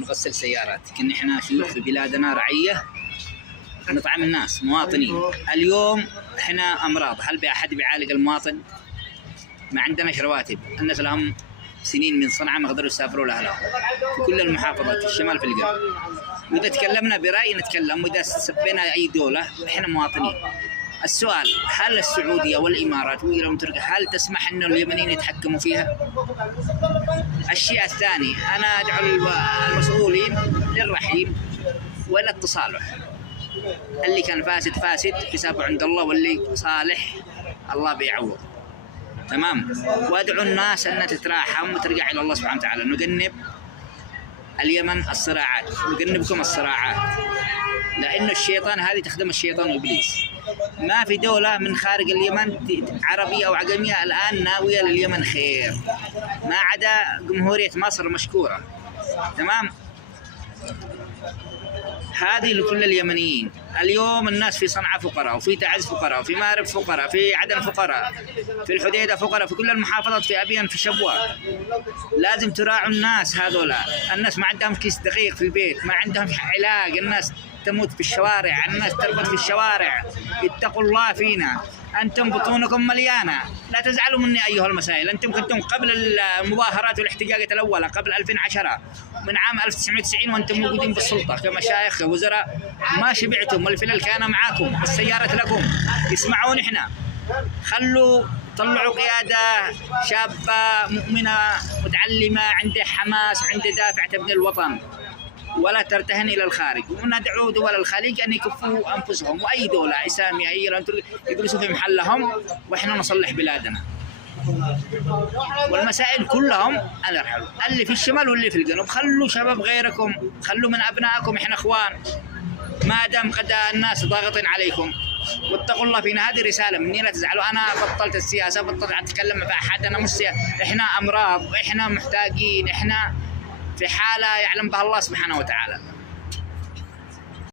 نغسل سيارات، لكن احنا شيوخ في بلادنا رعية نطعم الناس مواطنين. اليوم احنا امراض، هل بأحد بيعالج المواطن؟ ما عندناش رواتب، الناس لهم سنين من صنعاء ما قدروا يسافروا لأهلهم في كل المحافظات في الشمال في القرب. وإذا تكلمنا برأي نتكلم، وإذا سبينا أي دولة احنا مواطنين. السؤال، هل السعودية والإمارات هل تسمح أن اليمنيين يتحكموا فيها؟ الشيء الثاني، أنا أدعو المسؤولين للرحيم ولا التصالح. اللي كان فاسد فاسد حسابه عند الله، واللي صالح الله بيعوض. تمام. وأدعو الناس أن تتراحم وترجع إلى الله سبحانه وتعالى. نجنب اليمن الصراعات، نجنبكم الصراعات، لأنه الشيطان هذه تخدم الشيطان وإبليس. ما في دولة من خارج اليمن عربية أو عجمية الآن ناوية لليمن خير، ما عدا جمهورية مصر مشكورة. تمام. هذه لكل اليمنيين. اليوم الناس في صنعاء فقراء، وفي تعز فقراء، وفي مارب فقراء، في عدن فقراء، في الحديدة فقراء، في كل المحافظات، في أبين، في شبوة. لازم تراعوا الناس هذولا. الناس ما عندهم كيس دقيق في البيت، ما عندهم علاج، الناس تموت في الشوارع، الناس تربط في الشوارع. اتقوا الله فينا. أنتم بطونكم مليانة. لا تزعلوا مني أيها المسائل. أنتم كنتم قبل المظاهرات والاحتجاجات الأولى قبل 2010 من عام 1990 وأنتم موجودين بالسلطة كمشايخ وزراء، ما شبعتم، والفلل كان معاكم، السيارة لكم. اسمعون، إحنا طلعوا قيادة شابة مؤمنة متعلمة عندها حماس وعندها دافع تبني الوطن، ولا ترتهن إلى الخارج. وندعو دول الخليج أن يكفوا أنفسهم، وأي دولة إسلامية يجلسوا في محلهم، وإحنا نصلح بلادنا. والمسائل كلهم أنا أرحل اللي في الشمال واللي في الجنوب. خلوا شباب غيركم، خلوا من أبنائكم، إحنا إخوان، ما دام قد الناس ضاغطين عليكم. واتقوا الله فينا. هذه رسالة مني، لا تزعلوا. أنا بطلت السياسة، بطلت أتكلم مع أحد. أنا مش إحنا أمراض، إحنا محتاجين، إحنا في حالة يعلم بها الله سبحانه وتعالى.